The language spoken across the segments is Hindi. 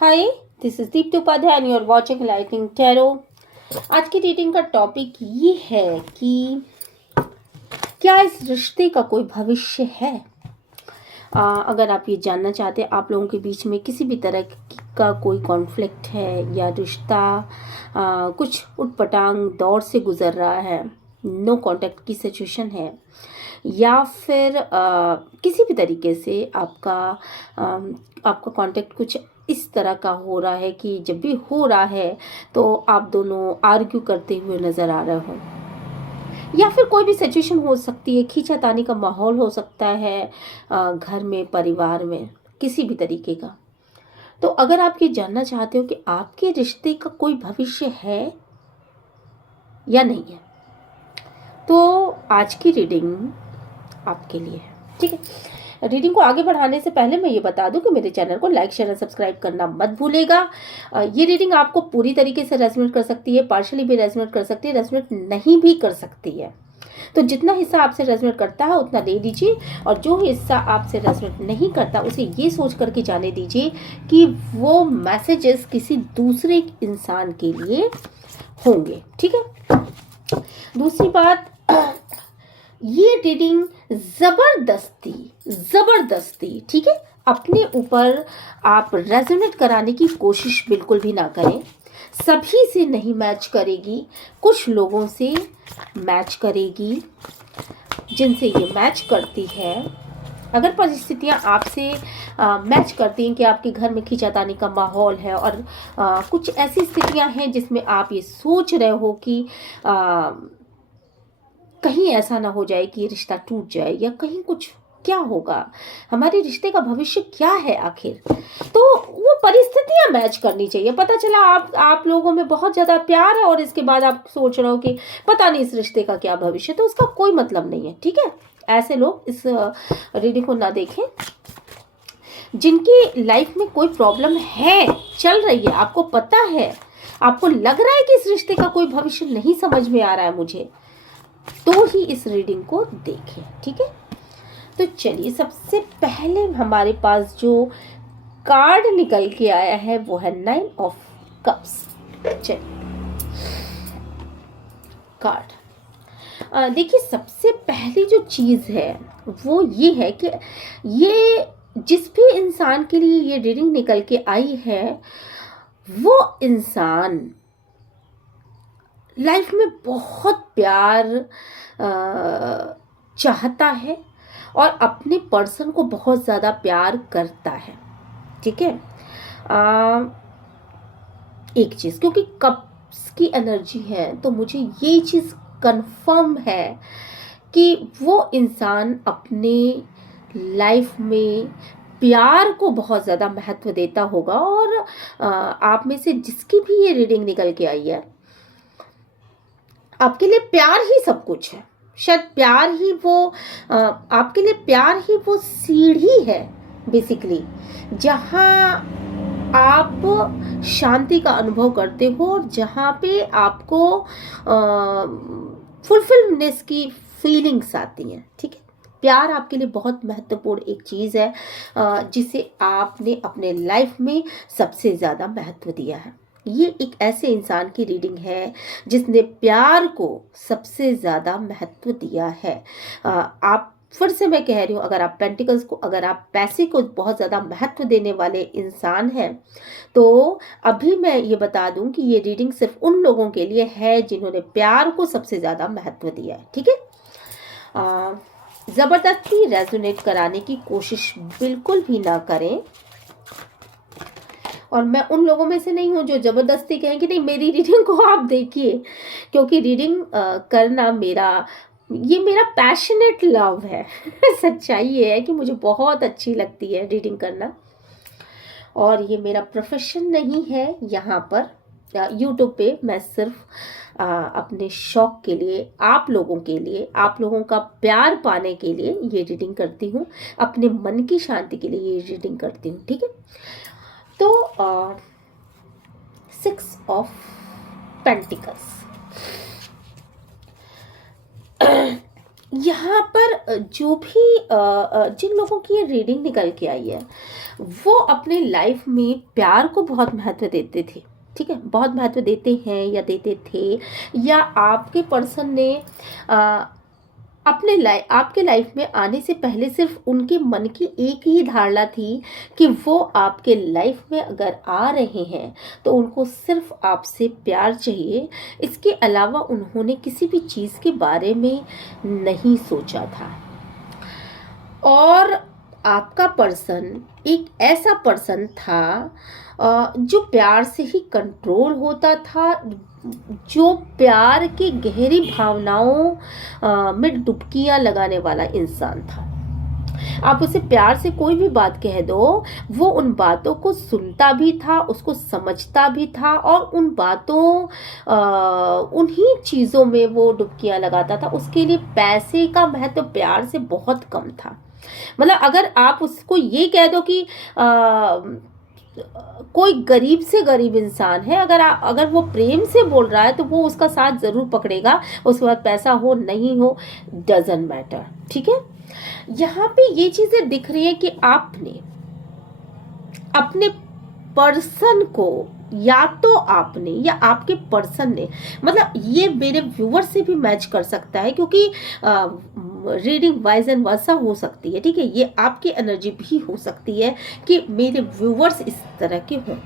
Hi, this is Deepti Upadhyay and you are watching lighting tarot. आज की रीडिंग का टॉपिक ये है कि क्या इस रिश्ते का कोई भविष्य है। अगर आप ये जानना चाहते हैं आप लोगों के बीच में किसी भी तरह का कोई कॉन्फ्लिक्ट है या रिश्ता कुछ उटपटांग दौर से गुजर रहा है, नो कांटेक्ट की सिचुएशन है, या फिर किसी भी तरीके से आपका कांटेक्ट कुछ इस तरह का हो रहा है कि जब भी हो रहा है तो आप दोनों आर्ग्यू करते हुए नज़र आ रहे हो, या फिर कोई भी सिचुएशन हो सकती है, खींचातानी का माहौल हो सकता है घर में, परिवार में, किसी भी तरीके का। तो अगर आप ये जानना चाहते हो कि आपके रिश्ते का कोई भविष्य है या नहीं है, तो आज की रीडिंग आपके लिए है। ठीक है, रीडिंग को आगे बढ़ाने से पहले मैं ये बता दूं कि मेरे चैनल को लाइक, शेयर और सब्सक्राइब करना मत भूलेगा। ये रीडिंग आपको पूरी तरीके से रेजोनेट कर सकती है, पार्शियली भी रेजोनेट कर सकती है, रेजोनेट नहीं भी कर सकती है। तो जितना हिस्सा आपसे रेजोनेट करता है उतना ले लीजिए, और जो हिस्सा आपसे रेजोनेट नहीं करता उसे ये सोच करके जाने दीजिए कि वो मैसेजेस किसी दूसरे इंसान के लिए होंगे। ठीक है, दूसरी बात, ये रीडिंग जबरदस्ती ठीक है अपने ऊपर आप रेजोनेट कराने की कोशिश बिल्कुल भी ना करें। सभी से नहीं मैच करेगी, कुछ लोगों से मैच करेगी जिनसे ये मैच करती है। अगर परिस्थितियां आपसे मैच करती हैं कि आपके घर में खींचातानी का माहौल है और कुछ ऐसी स्थितियां हैं जिसमें आप ये सोच रहे हो कि कहीं ऐसा ना हो जाए कि रिश्ता टूट जाए, या कहीं कुछ क्या होगा, हमारे रिश्ते का भविष्य क्या है आखिर, तो वो परिस्थितियां मैच करनी चाहिए। पता चला आप लोगों में बहुत ज़्यादा प्यार है और इसके बाद आप सोच रहे हो कि पता नहीं इस रिश्ते का क्या भविष्य, तो उसका कोई मतलब नहीं है। ठीक है, ऐसे लोग इस रीडिंग को ना देखें। जिनकी लाइफ में कोई प्रॉब्लम है, चल रही है, आपको पता है, आपको लग रहा है कि इस रिश्ते का कोई भविष्य नहीं समझ में आ रहा है मुझे, तो ही इस रीडिंग को देखें। ठीक है, तो चलिए, सबसे पहले हमारे पास जो कार्ड निकल के आया है वो है 9 ऑफ कप्स। चलिए, कार्ड देखिए, सबसे पहली जो चीज़ है वो ये है कि ये जिस भी इंसान के लिए ये रीडिंग निकल के आई है, वो इंसान लाइफ में बहुत प्यार चाहता है और अपने पर्सन को बहुत ज़्यादा प्यार करता है। ठीक है, एक चीज़, क्योंकि कप्स की एनर्जी है तो मुझे ये चीज़ कंफर्म है कि वो इंसान अपने लाइफ में प्यार को बहुत ज़्यादा महत्व देता होगा। और आप में से जिसकी भी ये रीडिंग निकल के आई है, आपके लिए प्यार ही सब कुछ है। शायद प्यार ही वो आपके लिए प्यार ही वो सीढ़ी है बेसिकली, जहाँ आप शांति का अनुभव करते हो और जहाँ पे आपको फुलफिलनेस की फीलिंग्स आती हैं। ठीक है, प्यार आपके लिए बहुत महत्वपूर्ण एक चीज़ है जिसे आपने अपने लाइफ में सबसे ज़्यादा महत्व दिया है। ये एक ऐसे इंसान की रीडिंग है जिसने प्यार को सबसे ज़्यादा महत्व दिया है। आप, फिर से मैं कह रही हूँ, अगर आप पेंटिकल्स को, अगर आप पैसे को बहुत ज़्यादा महत्व देने वाले इंसान हैं, तो अभी मैं ये बता दूं कि ये रीडिंग सिर्फ उन लोगों के लिए है जिन्होंने प्यार को सबसे ज़्यादा महत्व दिया है। ठीक है, ज़बरदस्ती रेजोनेट कराने की कोशिश बिल्कुल भी ना करें। और मैं उन लोगों में से नहीं हूँ जो ज़बरदस्ती कहें कि नहीं मेरी रीडिंग को आप देखिए, क्योंकि रीडिंग करना मेरा पैशनेट लव है। सच्चाई ये है कि मुझे बहुत अच्छी लगती है रीडिंग करना, और ये मेरा प्रोफेशन नहीं है। यहाँ पर यूट्यूब पे मैं सिर्फ अपने शौक के लिए, आप लोगों के लिए, आप लोगों का प्यार पाने के लिए ये रीडिंग करती हूँ, अपने मन की शांति के लिए ये रीडिंग करती हूँ। ठीक है, तो 6 ऑफ पेंटिकल्स, यहाँ पर जो भी जिन लोगों की ये रीडिंग निकल के आई है, वो अपने लाइफ में प्यार को बहुत महत्व देते थे, ठीक है, बहुत महत्व देते हैं या देते थे, या आपके पर्सन ने आ, आपके लाइफ में आने से पहले सिर्फ उनके मन की एक ही धारणा थी कि वो आपके लाइफ में अगर आ रहे हैं तो उनको सिर्फ आपसे प्यार चाहिए, इसके अलावा उन्होंने किसी भी चीज़ के बारे में नहीं सोचा था। और आपका पर्सन एक ऐसा पर्सन था जो प्यार से ही कंट्रोल होता था, जो प्यार की गहरी भावनाओं में डुबकियां लगाने वाला इंसान था। आप उसे प्यार से कोई भी बात कह दो, वो उन बातों को सुनता भी था, उसको समझता भी था, और उन बातों उन्हीं चीज़ों में वो डुबकियां लगाता था। उसके लिए पैसे का महत्व प्यार से बहुत कम था। मतलब अगर आप उसको ये कह दो कि कोई गरीब से गरीब इंसान है, अगर वो प्रेम से बोल रहा है तो वो उसका साथ जरूर पकड़ेगा, उसके बाद पैसा हो नहीं हो डजंट मैटर, ठीक है। यहाँ पे ये चीजें दिख रही है कि आपने अपने पर्सन को, या तो आपने या आपके पर्सन ने, मतलब ये मेरे व्यूवर से भी मैच कर सकता है, क्योंकि रीडिंग वाइज एंड वर्सा हो सकती है, ठीक है। ये आपकी एनर्जी भी हो सकती है कि मेरे व्यूवर्स इस तरह के हों।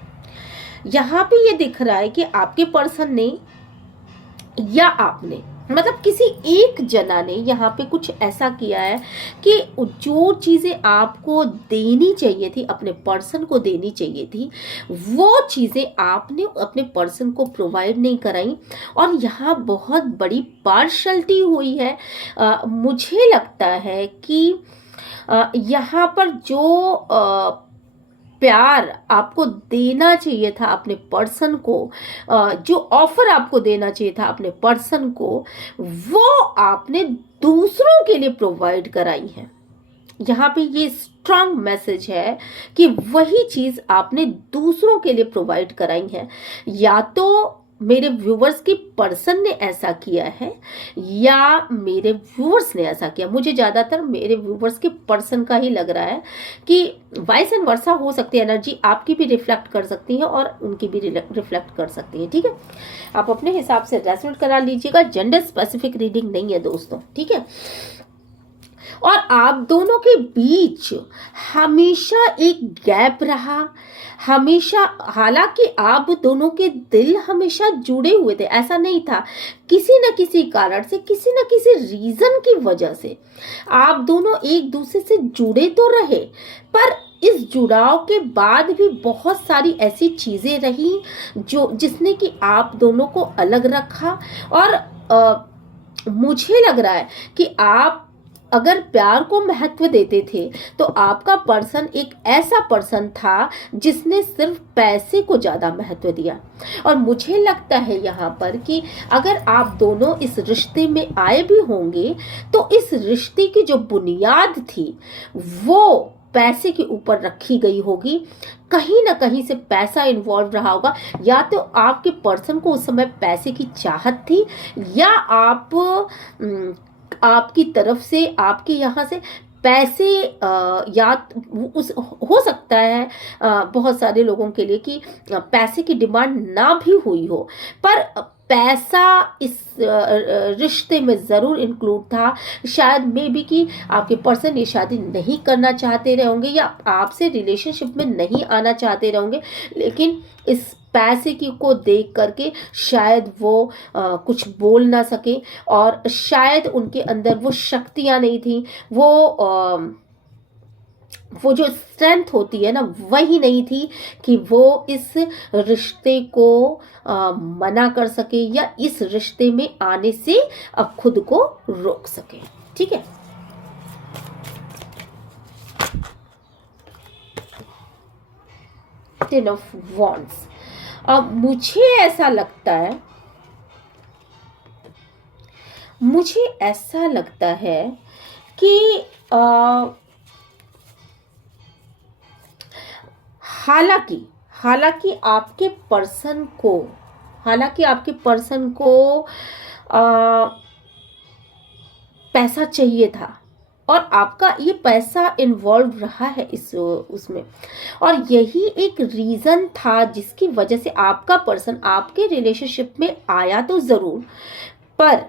यहाँ पे ये दिख रहा है कि आपके पर्सन ने या आपने, मतलब किसी एक जना ने यहाँ पे कुछ ऐसा किया है कि जो चीज़ें आपको देनी चाहिए थी, अपने पर्सन को देनी चाहिए थी, वो चीज़ें आपने अपने पर्सन को प्रोवाइड नहीं कराई, और यहाँ बहुत बड़ी पार्शलिटी हुई है। मुझे लगता है कि यहाँ पर जो प्यार आपको देना चाहिए था अपने पर्सन को, जो ऑफर आपको देना चाहिए था अपने पर्सन को, वो आपने दूसरों के लिए प्रोवाइड कराई है। यहाँ पे ये स्ट्रांग मैसेज है कि वही चीज आपने दूसरों के लिए प्रोवाइड कराई है। या तो मेरे व्यूवर्स की पर्सन ने ऐसा किया है, या मेरे व्यूवर्स ने ऐसा किया। मुझे ज्यादातर मेरे व्यूवर्स के पर्सन का ही लग रहा है कि वाइस एंड वर्सा हो सकती है। एनर्जी आपकी भी रिफ्लेक्ट कर सकती है और उनकी भी रिफ्लेक्ट कर सकती है, ठीक है। आप अपने हिसाब से रेजोनेट करा लीजिएगा, जेंडर स्पेसिफिक रीडिंग नहीं है दोस्तों, ठीक है। और आप दोनों के बीच हमेशा एक गैप रहा, हमेशा, हालांकि आप दोनों के दिल हमेशा जुड़े हुए थे, ऐसा नहीं था। किसी न किसी कारण से, किसी न किसी रीजन की वजह से आप दोनों एक दूसरे से जुड़े तो रहे, पर इस जुड़ाव के बाद भी बहुत सारी ऐसी चीजें रही जो जिसने कि आप दोनों को अलग रखा। और मुझे लग रहा है कि आप अगर प्यार को महत्व देते थे तो आपका पर्सन एक ऐसा पर्सन था जिसने सिर्फ पैसे को ज्यादा महत्व दिया। और मुझे लगता है यहाँ पर कि अगर आप दोनों इस रिश्ते में आए भी होंगे तो इस रिश्ते की जो बुनियाद थी वो पैसे के ऊपर रखी गई होगी। कहीं ना कहीं से पैसा इन्वॉल्व रहा होगा, या तो आपके पर्सन को उस समय पैसे की चाहत थी, या आपकी तरफ से, आपके यहाँ से पैसे या उस हो सकता है बहुत सारे लोगों के लिए कि पैसे की डिमांड ना भी हुई हो, पर पैसा इस रिश्ते में ज़रूर इंक्लूड था। शायद मे बी कि आपके पर्सन ये शादी नहीं करना चाहते रहे होंगे, या आपसे रिलेशनशिप में नहीं आना चाहते रहे होंगे, लेकिन इस पैसे की को देख करके शायद वो कुछ बोल ना सके, और शायद उनके अंदर वो शक्तियाँ नहीं थी, वो जो स्ट्रेंथ होती है ना, वही नहीं थी कि वो इस रिश्ते को मना कर सके, या इस रिश्ते में आने से अब खुद को रोक सके, ठीक है। Ten of wands. अब मुझे ऐसा लगता है कि हालांकि आपके पर्सन को पैसा चाहिए था, और आपका ये पैसा इन्वॉल्व रहा है इस उसमें, और यही एक रीज़न था जिसकी वजह से आपका पर्सन आपके रिलेशनशिप में आया तो ज़रूर, पर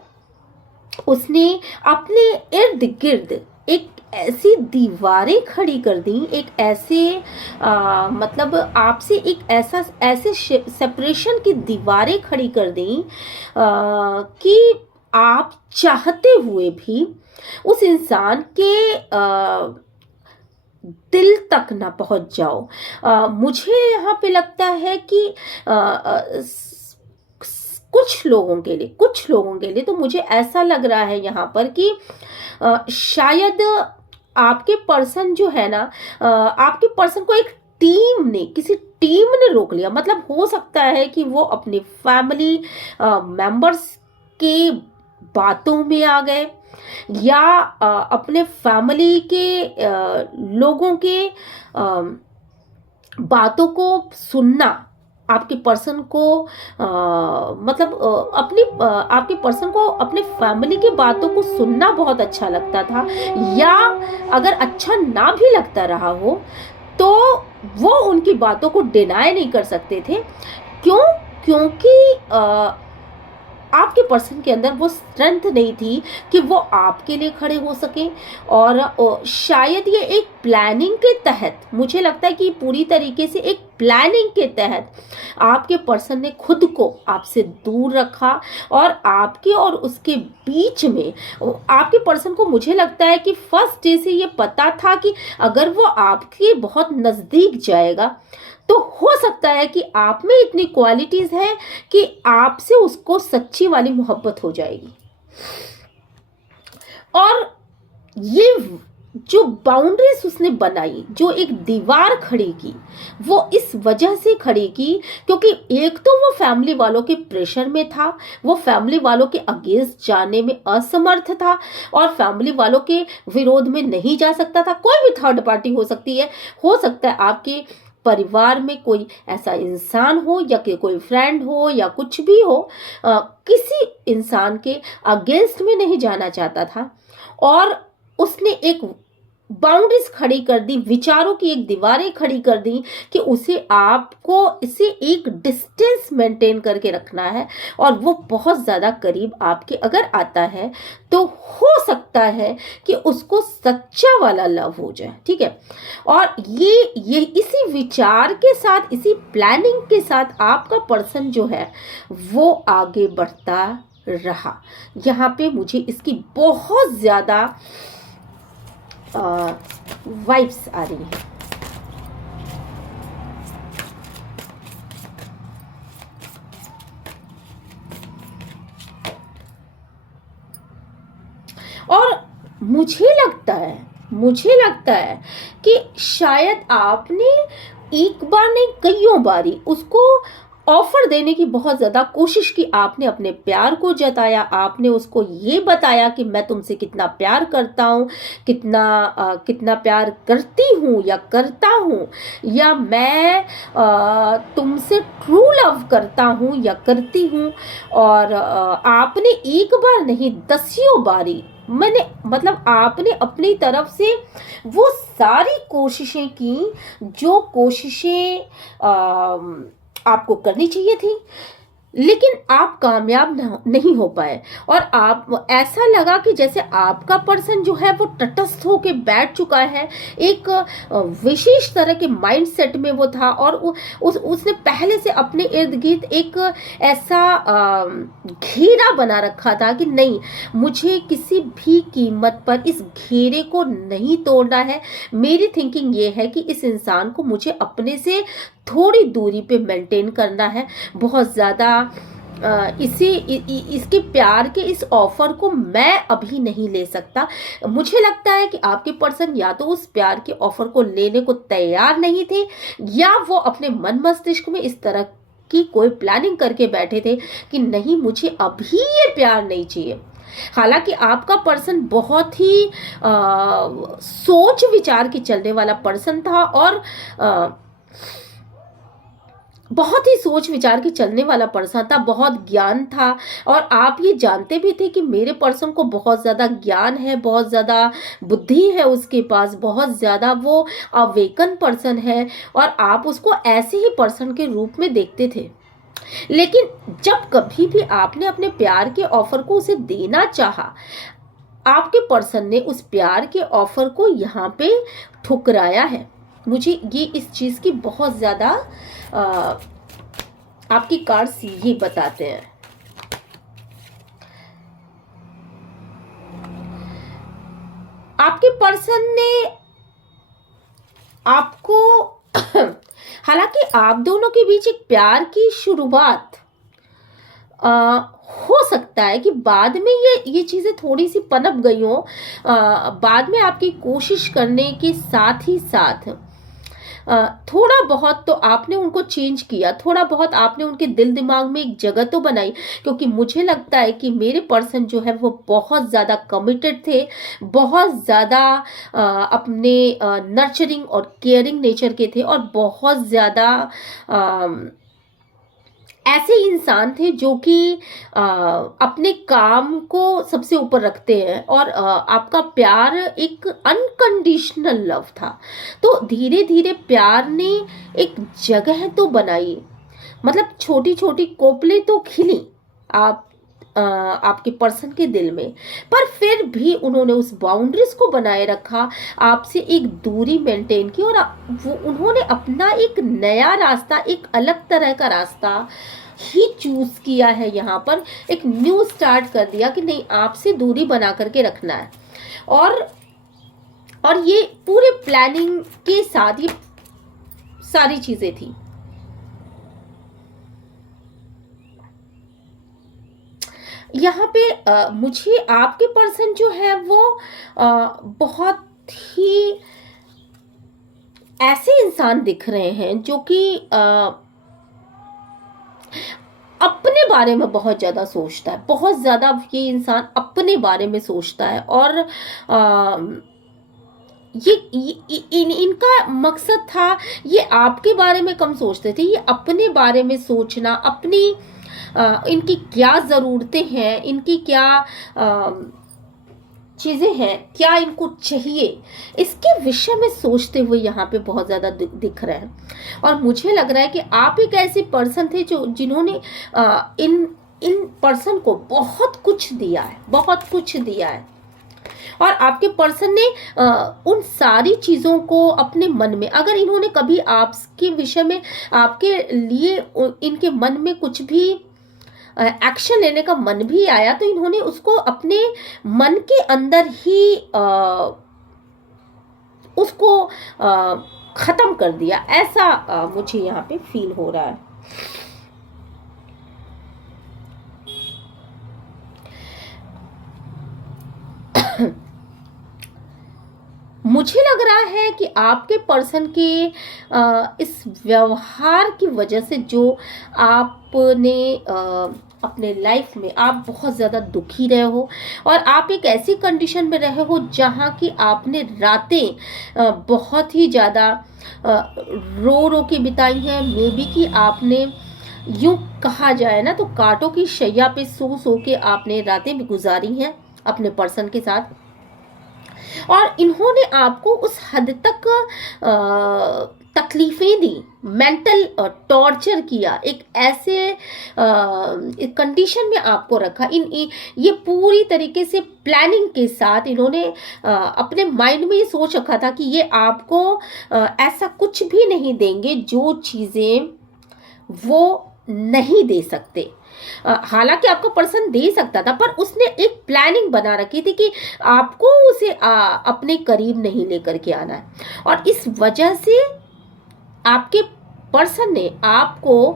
उसने अपने इर्द गिर्द एक ऐसी दीवारें खड़ी कर दी, एक ऐसे मतलब आपसे एक ऐसे सेपरेशन की दीवारें खड़ी कर दी कि आप चाहते हुए भी उस इंसान के दिल तक ना पहुंच जाओ। मुझे यहाँ पे लगता है कि कुछ लोगों के लिए तो मुझे ऐसा लग रहा है यहाँ पर कि शायद आपके पर्सन जो है ना, आपके पर्सन को एक किसी टीम ने रोक लिया। मतलब हो सकता है कि वो अपनी फैमिली मेंबर्स के बातों में आ गए, या अपने फैमिली के लोगों के बातों को सुनना आपके पर्सन को मतलब आपके पर्सन को अपने फैमिली की बातों को सुनना बहुत अच्छा लगता था, या अगर अच्छा ना भी लगता रहा हो तो वो उनकी बातों को डिनाई नहीं कर सकते थे। क्यों? क्योंकि आपके पर्सन के अंदर वो स्ट्रेंथ नहीं थी कि वो आपके लिए खड़े हो सके। और शायद ये एक प्लानिंग के तहत, मुझे लगता है कि पूरी तरीके से एक प्लानिंग के तहत आपके पर्सन ने खुद को आपसे दूर रखा, और आपके और उसके बीच में आपके पर्सन को मुझे लगता है कि फर्स्ट डे से ये पता था कि अगर वो आपके बहुत नज़दीक जाएगा तो हो सकता है कि आप में इतनी क्वालिटीज है कि आपसे उसको सच्ची वाली मोहब्बत हो जाएगी। और ये जो बाउंड्रीज उसने बनाई, जो एक दीवार खड़ी की, वो इस वजह से खड़ी की क्योंकि एक तो वो फैमिली वालों के प्रेशर में था, वो फैमिली वालों के अगेंस्ट जाने में असमर्थ था, और फैमिली वालों के विरोध में नहीं जा सकता था। कोई भी थर्ड पार्टी हो सकती है, हो सकता है आपके परिवार में कोई ऐसा इंसान हो, या कि कोई फ्रेंड हो, या कुछ भी हो, किसी इंसान के अगेंस्ट में नहीं जाना चाहता था, और उसने एक बाउंड्रीज खड़ी कर दी, विचारों की एक दीवारें खड़ी कर दी कि उसे आपको इसे एक डिस्टेंस मेंटेन करके रखना है, और वो बहुत ज़्यादा करीब आपके अगर आता है तो हो सकता है कि उसको सच्चा वाला लव हो जाए। ठीक है, और ये इसी विचार के साथ, इसी प्लानिंग के साथ आपका पर्सन जो है वो आगे बढ़ता रहा। यहाँ पे मुझे इसकी बहुत ज़्यादा वाइब्स आ रही है। और मुझे लगता है कि शायद आपने एक बार नहीं कईयों बारी उसको ऑफर देने की बहुत ज़्यादा कोशिश की। आपने अपने प्यार को जताया, आपने उसको ये बताया कि मैं तुमसे कितना प्यार करता हूँ, कितना प्यार करती हूँ या करता हूँ, या मैं तुमसे ट्रू लव करता हूँ या करती हूँ। और आपने एक बार नहीं दसियों बारी, मतलब आपने अपनी तरफ से वो सारी कोशिशें की जो कोशिशें आपको करनी चाहिए थी, लेकिन आप कामयाब नहीं हो पाए। और आप ऐसा लगा कि जैसे आपका पर्सन जो है वो तटस्थ होके बैठ चुका है, एक विशेष तरह के माइंडसेट में वो था, और उसने पहले से अपने इर्द गिर्द एक ऐसा घेरा बना रखा था कि नहीं, मुझे किसी भी कीमत पर इस घेरे को नहीं तोड़ना है। मेरी थिंकिंग ये है कि इस इंसान को मुझे अपने से थोड़ी दूरी पे मेंटेन करना है। बहुत ज़्यादा इसके प्यार के इस ऑफर को मैं अभी नहीं ले सकता। मुझे लगता है कि आपके पर्सन या तो उस प्यार के ऑफर को लेने को तैयार नहीं थे, या वो अपने मन मस्तिष्क में इस तरह की कोई प्लानिंग करके बैठे थे कि नहीं, मुझे अभी ये प्यार नहीं चाहिए। हालांकि आपका पर्सन बहुत ही सोच विचार के चलने वाला पर्सन था, और बहुत ही सोच विचार के चलने वाला पर्सन था, बहुत ज्ञान था। और आप ये जानते भी थे कि मेरे पर्सन को बहुत ज़्यादा ज्ञान है, बहुत ज़्यादा बुद्धि है उसके पास, बहुत ज़्यादा वो अवेकन पर्सन है, और आप उसको ऐसे ही पर्सन के रूप में देखते थे। लेकिन जब कभी भी आपने अपने प्यार के ऑफर को उसे देना चाहा, आपके पर्सन ने उस प्यार के ऑफर को यहाँ पे ठुकराया है। मुझे ये इस चीज़ की बहुत ज़्यादा आपकी कार्ड्स ये बताते हैं। आपके पर्सन ने आपको हालांकि आप दोनों के बीच एक प्यार की शुरुआत हो सकता है कि बाद में ये चीज़ें थोड़ी सी पनप गई हो, बाद में आपकी कोशिश करने के साथ ही साथ थोड़ा बहुत तो आपने उनको चेंज किया, थोड़ा बहुत आपने उनके दिल दिमाग में एक जगह तो बनाई। क्योंकि मुझे लगता है कि मेरे पर्सन जो है वो बहुत ज़्यादा कमिटेड थे, बहुत ज़्यादा अपने नर्चरिंग और केयरिंग नेचर के थे, और बहुत ज़्यादा ऐसे इंसान थे जो कि अपने काम को सबसे ऊपर रखते हैं, और आपका प्यार एक अनकंडीशनल लव था। तो धीरे धीरे प्यार ने एक जगह तो बनाई, मतलब छोटी छोटी कोपलें तो खिली आपके पर्सन के दिल में, पर फिर भी उन्होंने उस बाउंड्रीज को बनाए रखा, आपसे एक दूरी मेंटेन की, और वो उन्होंने अपना एक नया रास्ता, एक अलग तरह का रास्ता ही चूज किया है। यहाँ पर एक न्यू स्टार्ट कर दिया कि नहीं, आपसे दूरी बना करके रखना है। और ये पूरे प्लानिंग के साथ ये सारी चीजें थी। यहाँ पे मुझे आपके पर्सन जो है वो बहुत ही ऐसे इंसान दिख रहे हैं जो कि अपने बारे में बहुत ज़्यादा सोचता है, बहुत ज़्यादा ये इंसान अपने बारे में सोचता है। और इनका मकसद था, ये आपके बारे में कम सोचते थे, ये अपने बारे में सोचना, अपनी इनकी क्या ज़रूरतें हैं, इनकी क्या चीज़ें हैं, क्या इनको चाहिए, इसके विषय में सोचते हुए यहाँ पे बहुत ज़्यादा दिख रहे हैं। और मुझे लग रहा है कि आप एक ऐसे पर्सन थे जो जिन्होंने इन पर्सन को बहुत कुछ दिया है, बहुत कुछ दिया है। और आपके पर्सन ने उन सारी चीज़ों को अपने मन में, अगर इन्होंने कभी आपके विषय में, आपके लिए इनके मन में कुछ भी एक्शन लेने का मन भी आया, तो इन्होंने उसको अपने मन के अंदर ही उसको खत्म कर दिया, ऐसा मुझे यहाँ पे फील हो रहा है। मुझे लग रहा है कि आपके पर्सन के इस व्यवहार की वजह से जो आपने अपने लाइफ में आप बहुत ज़्यादा दुखी रहे हो, और आप एक ऐसी कंडीशन में रहे हो जहाँ की आपने रातें बहुत ही ज़्यादा रो रो के बिताई हैं। मे बी कि आपने, यूँ कहा जाए ना, तो कांटों की शैया पे सो सो के आपने रातें भी गुजारी हैं अपने पर्सन के साथ। और इन्होंने आपको उस हद तक तकलीफें दी, मेंटल टॉर्चर किया, एक ऐसे कंडीशन में आपको रखा। ये पूरी तरीके से प्लानिंग के साथ इन्होंने अपने माइंड में ये सोच रखा था कि ये आपको ऐसा कुछ भी नहीं देंगे जो चीज़ें वो नहीं दे सकते। हालांकि आपका पर्सन दे सकता था, पर उसने एक प्लानिंग बना रखी थी कि आपको उसे अपने करीब नहीं लेकर के आना है। और इस वजह से आपके पर्सन ने आपको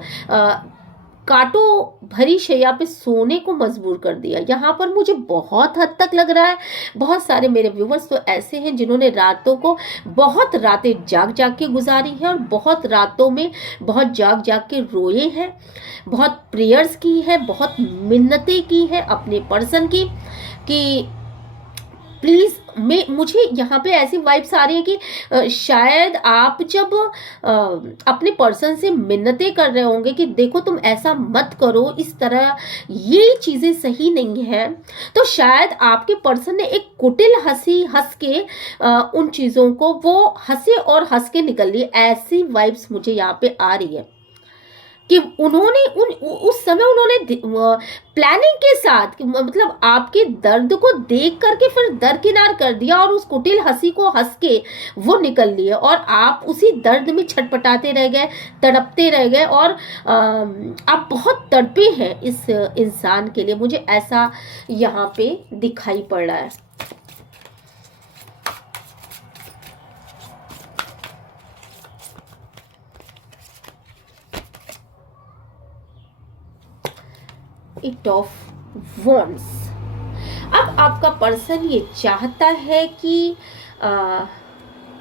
कांटों भरी शैया पे सोने को मजबूर कर दिया। यहाँ पर मुझे बहुत हद तक लग रहा है, बहुत सारे मेरे व्यूवर्स तो ऐसे हैं जिन्होंने रातों को, बहुत रातें जाग जाग के गुजारी हैं, और बहुत रातों में बहुत जाग जाग के रोए हैं, बहुत प्रेयर्स की है, बहुत मिन्नतें की हैं अपने पर्सन की कि प्लीज़ मुझे यहाँ पे ऐसी वाइब्स आ रही है कि शायद आप जब अपने पर्सन से मिन्नतें कर रहे होंगे कि देखो तुम ऐसा मत करो, इस तरह ये चीजें सही नहीं है, तो शायद आपके पर्सन ने एक कुटिल हंसी हंस के उन चीजों को वो हंसे और हंस के निकल लिए। ऐसी वाइब्स मुझे यहाँ पे आ रही है कि उन्होंने उस समय उन्होंने प्लानिंग के साथ मतलब आपके दर्द को देख करके फिर दरकिनार कर दिया और उस कुटिल हंसी को हंस के वो निकल लिए, और आप उसी दर्द में छटपटाते रह गए, तड़पते रह गए, और आप बहुत तड़पे हैं इस इंसान के लिए। मुझे ऐसा यहाँ पे दिखाई पड़ रहा है। It of wands. अब आपका पर्सन ये चाहता है कि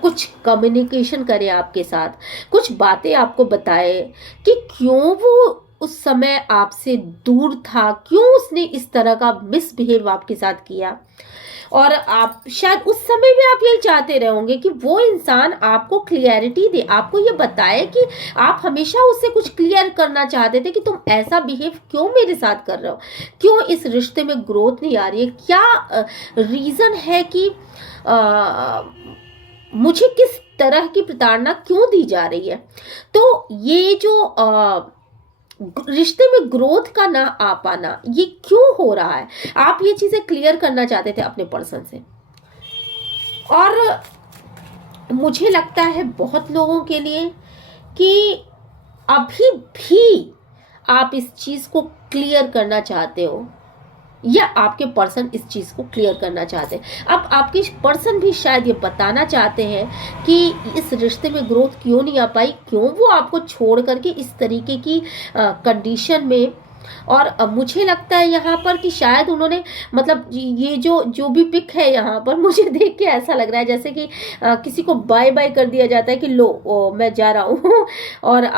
कुछ कम्युनिकेशन करे आपके साथ, कुछ बातें आपको बताए कि क्यों वो उस समय आपसे दूर था, क्यों उसने इस तरह का मिसबिहेव आपके साथ किया। और आप शायद उस समय भी आप यही चाहते रहे होंगे कि वो इंसान आपको क्लियरिटी दे, आपको ये बताए कि आप हमेशा उससे कुछ क्लियर करना चाहते थे कि तुम ऐसा बिहेव क्यों मेरे साथ कर रहे हो, क्यों इस रिश्ते में ग्रोथ नहीं आ रही है, क्या रीज़न है कि मुझे किस तरह की प्रताड़ना क्यों दी जा रही है। तो ये जो रिश्ते में ग्रोथ का ना आ पाना, ये क्यों हो रहा है, आप ये चीजें क्लियर करना चाहते थे अपने पर्सन से। और मुझे लगता है बहुत लोगों के लिए कि अभी भी आप इस चीज को क्लियर करना चाहते हो, या आपके पर्सन इस चीज को क्लियर करना चाहते हैं। अब आपके पर्सन भी शायद ये बताना चाहते हैं कि इस रिश्ते में ग्रोथ क्यों नहीं आ पाई, क्यों वो आपको छोड़ करके इस तरीके की कंडीशन में। और मुझे लगता है यहाँ पर कि शायद उन्होंने मतलब ये जो भी पिक है यहाँ पर मुझे देख के ऐसा लग रहा है जैसे कि किसी को बाय बाय कर दिया जाता है कि लो मैं जा रहा हूँ और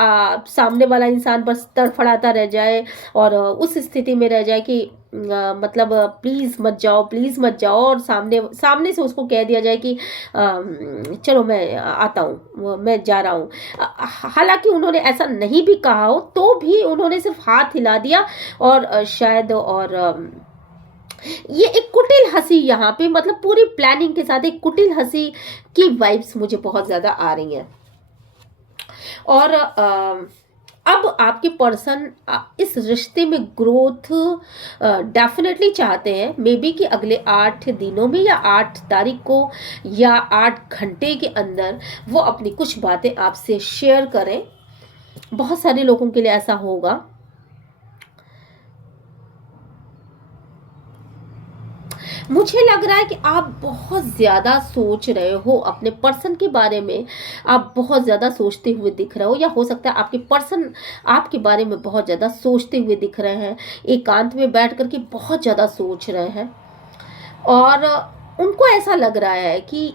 सामने वाला इंसान बस तड़फड़ाता रह जाए और उस स्थिति में रह जाए कि मतलब प्लीज़ मत जाओ, प्लीज़ मत जाओ, और सामने से उसको कह दिया जाए कि चलो मैं आता हूँ, मैं जा रहा हूँ। हालांकि उन्होंने ऐसा नहीं भी कहा हो, तो भी उन्होंने सिर्फ हाथ हिला दिया और शायद और ये एक कुटिल हंसी यहाँ पे मतलब पूरी प्लानिंग के साथ एक कुटिल हंसी की वाइब्स मुझे बहुत ज़्यादा आ रही हैं। और अब आपके पर्सन इस रिश्ते में ग्रोथ डेफिनेटली चाहते हैं, मे बी कि अगले 8 दिनों में या 8 तारीख को या 8 घंटे के अंदर वो अपनी कुछ बातें आपसे शेयर करें। बहुत सारे लोगों के लिए ऐसा होगा। मुझे लग रहा है कि आप बहुत ज़्यादा सोच रहे हो अपने पर्सन के बारे में, आप बहुत ज़्यादा सोचते हुए दिख रहे हो, या हो सकता है आपके पर्सन आपके बारे में बहुत ज़्यादा सोचते हुए दिख रहे हैं, एकांत में बैठ करके बहुत ज़्यादा सोच रहे हैं। और उनको ऐसा लग रहा है कि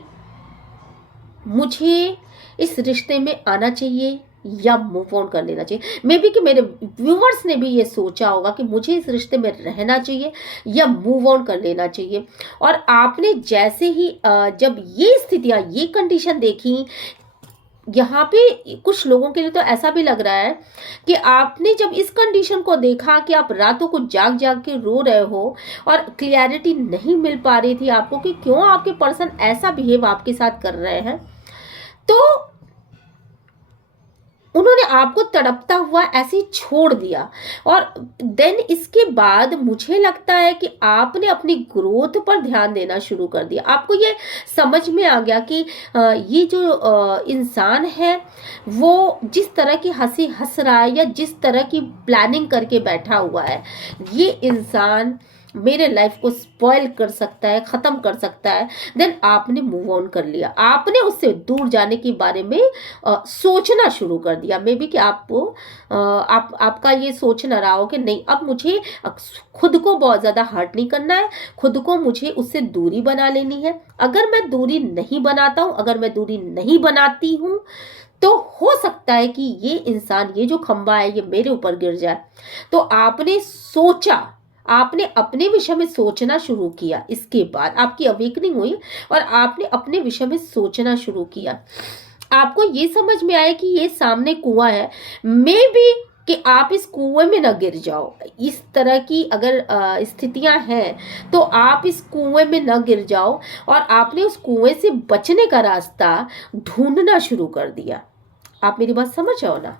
मुझे इस रिश्ते में आना चाहिए या मूव ऑन कर लेना चाहिए। मे बी कि मेरे व्यूवर्स ने भी ये सोचा होगा कि मुझे इस रिश्ते में रहना चाहिए या मूव ऑन कर लेना चाहिए। और आपने जैसे ही जब ये स्थितियाँ, ये कंडीशन देखी, यहाँ पे कुछ लोगों के लिए तो ऐसा भी लग रहा है कि आपने जब इस कंडीशन को देखा कि आप रातों को जाग जाग के रो रहे हो और क्लैरिटी नहीं मिल पा रही थी आपको कि क्यों आपके पर्सन ऐसा बिहेव आपके साथ कर रहे हैं, तो उन्होंने आपको तड़पता हुआ ऐसे ही छोड़ दिया। और देन इसके बाद मुझे लगता है कि आपने अपनी ग्रोथ पर ध्यान देना शुरू कर दिया। आपको ये समझ में आ गया कि ये जो इंसान है वो जिस तरह की हंसी हंस रहा है या जिस तरह की प्लानिंग करके बैठा हुआ है, ये इंसान मेरे लाइफ को स्पॉइल कर सकता है, ख़त्म कर सकता है। देन आपने मूव ऑन कर लिया, आपने उससे दूर जाने के बारे में सोचना शुरू कर दिया। मे बी कि आपका ये सोचना रहा हो कि नहीं, अब मुझे खुद को बहुत ज़्यादा हर्ट नहीं करना है, खुद को मुझे उससे दूरी बना लेनी है। अगर मैं दूरी नहीं बनाता हूँ, अगर मैं दूरी नहीं बनाती हूँ, तो हो सकता है कि ये इंसान, ये जो खंबा है, ये मेरे ऊपर गिर जाए। तो आपने सोचा, आपने अपने विषय में सोचना शुरू किया, इसके बाद आपकी अवेकनिंग हुई और आपने अपने विषय में सोचना शुरू किया। आपको ये समझ में आया कि ये सामने कुआं है, मे बी कि आप इस कुएं में न गिर जाओ। इस तरह की अगर स्थितियां हैं तो आप इस कुएं में न गिर जाओ, और आपने उस कुएं से बचने का रास्ता ढूंढना शुरू कर दिया। आप मेरी बात समझ जाओ ना।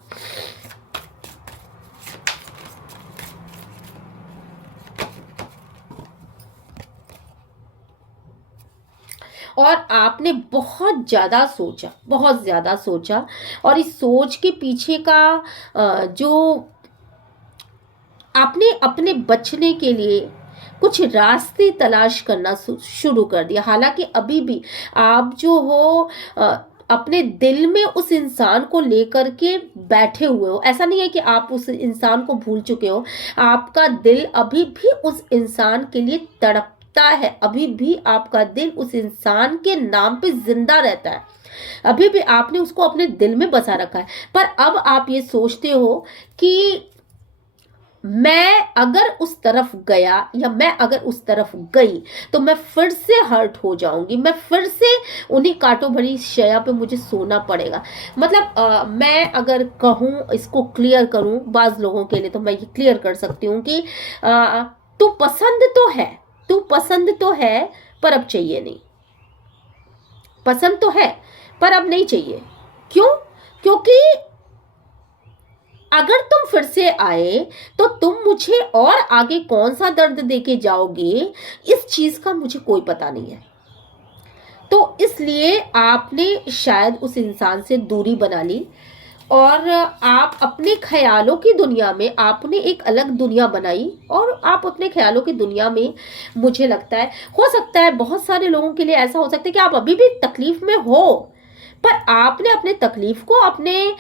और आपने बहुत ज़्यादा सोचा, बहुत ज़्यादा सोचा, और इस सोच के पीछे का जो आपने अपने बचने के लिए कुछ रास्ते तलाश करना शुरू कर दिया। हालांकि अभी भी आप जो हो अपने दिल में उस इंसान को लेकर के बैठे हुए हो। ऐसा नहीं है कि आप उस इंसान को भूल चुके हो, आपका दिल अभी भी उस इंसान के लिए तड़पता है, अभी भी आपका दिल उस इंसान के नाम पे जिंदा रहता है, अभी भी आपने उसको अपने दिल में बसा रखा है। पर अब आप ये सोचते हो कि मैं अगर उस तरफ गया या मैं अगर उस तरफ गई तो मैं फिर से हर्ट हो जाऊंगी, मैं फिर से उन्हीं कांटों भरी शैया पे मुझे सोना पड़ेगा। मतलब मैं अगर कहूँ, इसको क्लियर करूँ बाज लोगों के लिए, तो मैं ये क्लियर कर सकती हूँ कि तू पसंद तो है, तू पसंद तो है, पर अब चाहिए नहीं। पसंद तो है पर अब नहीं चाहिए। क्यों? क्योंकि अगर तुम फिर से आए तो तुम मुझे और आगे कौन सा दर्द देके जाओगे, इस चीज का मुझे कोई पता नहीं है। तो इसलिए आपने शायद उस इंसान से दूरी बना ली, और आप अपने ख्यालों की दुनिया में आपने एक अलग दुनिया बनाई, और आप अपने ख्यालों की दुनिया में, मुझे लगता है, हो सकता है बहुत सारे लोगों के लिए ऐसा हो सकता है कि आप अभी भी तकलीफ में हो, पर आपने अपने तकलीफ को, अपने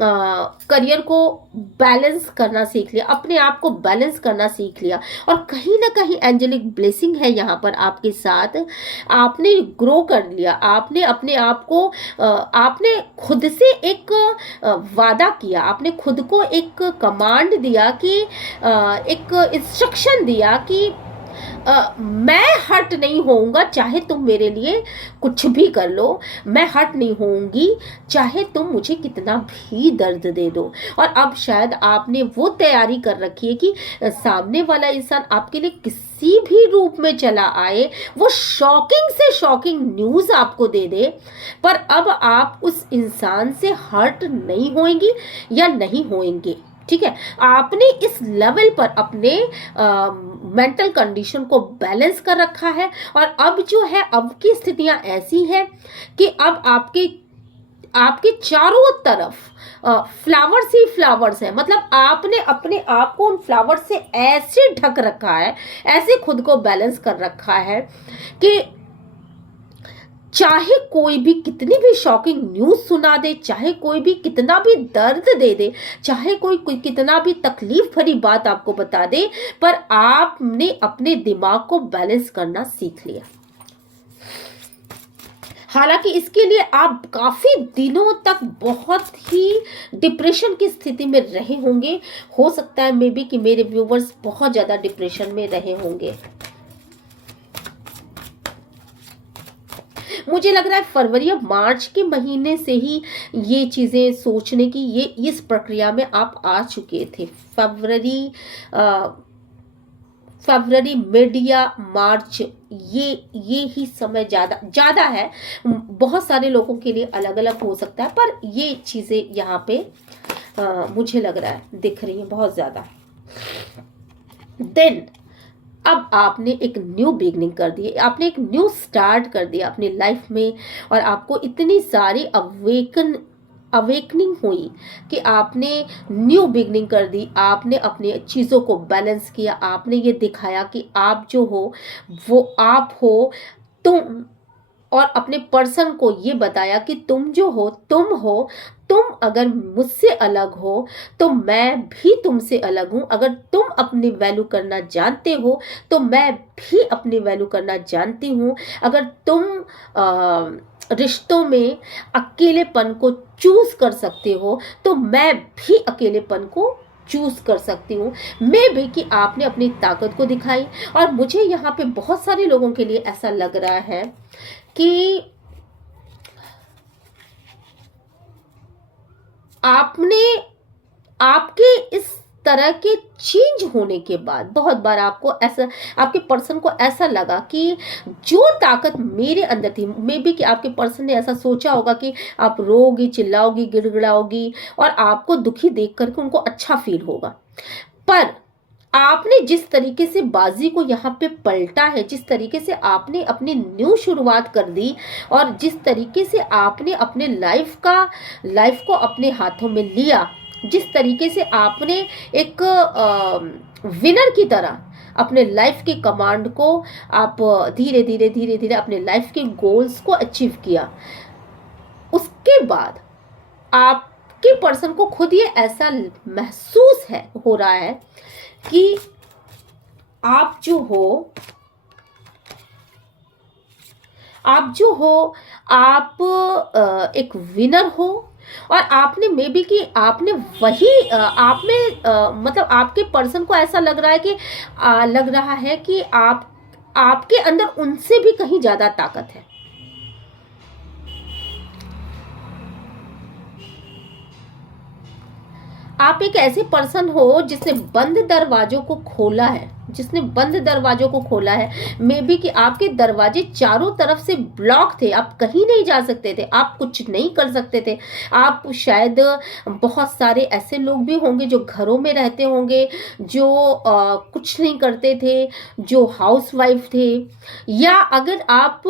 करियर को बैलेंस करना सीख लिया, अपने आप को बैलेंस करना सीख लिया, और कहीं ना कहीं एंजेलिक ब्लेसिंग है यहाँ पर आपके साथ। आपने ग्रो कर लिया, आपने अपने आप को आपने खुद से एक वादा किया, आपने खुद को एक कमांड दिया कि एक इंस्ट्रक्शन दिया कि मैं हर्ट नहीं होऊंगा चाहे तुम मेरे लिए कुछ भी कर लो, मैं हर्ट नहीं होऊंगी चाहे तुम मुझे कितना भी दर्द दे दो। और अब शायद आपने वो तैयारी कर रखी है कि सामने वाला इंसान आपके लिए किसी भी रूप में चला आए, वो शॉकिंग से शॉकिंग न्यूज आपको दे दे, पर अब आप उस इंसान से हर्ट नहीं होंगी या नहीं होंगे। ठीक है, आपने इस लेवल पर अपने मेंटल कंडीशन को बैलेंस कर रखा है, और अब जो है, अब की स्थितियां ऐसी हैं कि अब आपके आपके चारों तरफ फ्लावर्स ही फ्लावर्स हैं। मतलब आपने अपने आप को उन फ्लावर्स से ऐसे ढक रखा है, ऐसे खुद को बैलेंस कर रखा है कि चाहे कोई भी कितनी भी शॉकिंग न्यूज सुना दे, चाहे कोई भी कितना भी दर्द दे दे, चाहे कोई कितना भी तकलीफ भरी बात आपको बता दे, पर आपने अपने दिमाग को बैलेंस करना सीख लिया। हालांकि इसके लिए आप काफी दिनों तक बहुत ही डिप्रेशन की स्थिति में रहे होंगे। हो सकता है मे बी कि मेरे व्यूवर्स बहुत ज्यादा डिप्रेशन में रहे होंगे। मुझे लग रहा है फरवरी या मार्च के महीने से ही ये चीजें सोचने की, ये इस प्रक्रिया में आप आ चुके थे। फरवरी मिड या मार्च, ये ही समय ज्यादा है। बहुत सारे लोगों के लिए अलग अलग हो सकता है, पर ये चीजें यहाँ पे मुझे लग रहा है दिख रही है बहुत ज्यादा। देन अब आपने एक न्यू बिगनिंग कर दी, आपने एक न्यू स्टार्ट कर दिया अपनी लाइफ में, और आपको इतनी सारी अवेकनिंग हुई कि आपने न्यू बिगनिंग कर दी। आपने अपनी चीज़ों को बैलेंस किया, आपने ये दिखाया कि आप जो हो वो आप हो, तुम, और अपने पर्सन को ये बताया कि तुम जो हो तुम हो, तुम अगर मुझसे अलग हो तो मैं भी तुमसे अलग हूं। अगर तुम अपनी वैल्यू करना जानते हो तो मैं भी अपनी वैल्यू करना जानती हूं। अगर तुम रिश्तों में अकेलेपन को चूज कर सकते हो तो मैं भी अकेलेपन को चूज कर सकती हूँ। मे बी कि आपने अपनी ताकत को दिखाई, और मुझे यहाँ पे बहुत सारे लोगों के लिए ऐसा लग रहा है कि आपने आपके इस तरह के चेंज होने के बाद बहुत बार आपको ऐसा, आपके पर्सन को ऐसा लगा कि जो ताकत मेरे अंदर थी, मे बी कि आपके पर्सन ने ऐसा सोचा होगा कि आप रोगी, चिल्लाओगी, गिड़गिड़ाओगी और आपको दुखी देख करके उनको अच्छा फील होगा। पर आपने जिस तरीके से बाजी को यहाँ पे पलटा है, जिस तरीके से आपने अपनी न्यू शुरुआत कर दी, और जिस तरीके से आपने अपने लाइफ को अपने हाथों में लिया, जिस तरीके से आपने एक विनर की तरह अपने लाइफ के कमांड को आप धीरे धीरे धीरे धीरे अपने लाइफ के गोल्स को अचीव किया, उसके बाद आपके पर्सन को खुद ये ऐसा महसूस हो रहा है कि आप जो हो एक विनर हो, और आपने मे बी कि आपने वही आप में मतलब आपके पर्सन को ऐसा लग रहा है कि आपके अंदर उनसे भी कहीं ज्यादा ताकत है। आप एक ऐसे पर्सन हो जिसने बंद दरवाजों को खोला है, मे बी कि आपके दरवाजे चारों तरफ से ब्लॉक थे, आप कहीं नहीं जा सकते थे, आप कुछ नहीं कर सकते थे। आप शायद, बहुत सारे ऐसे लोग भी होंगे जो घरों में रहते होंगे, जो कुछ नहीं करते थे, जो हाउसवाइफ थे, या अगर आप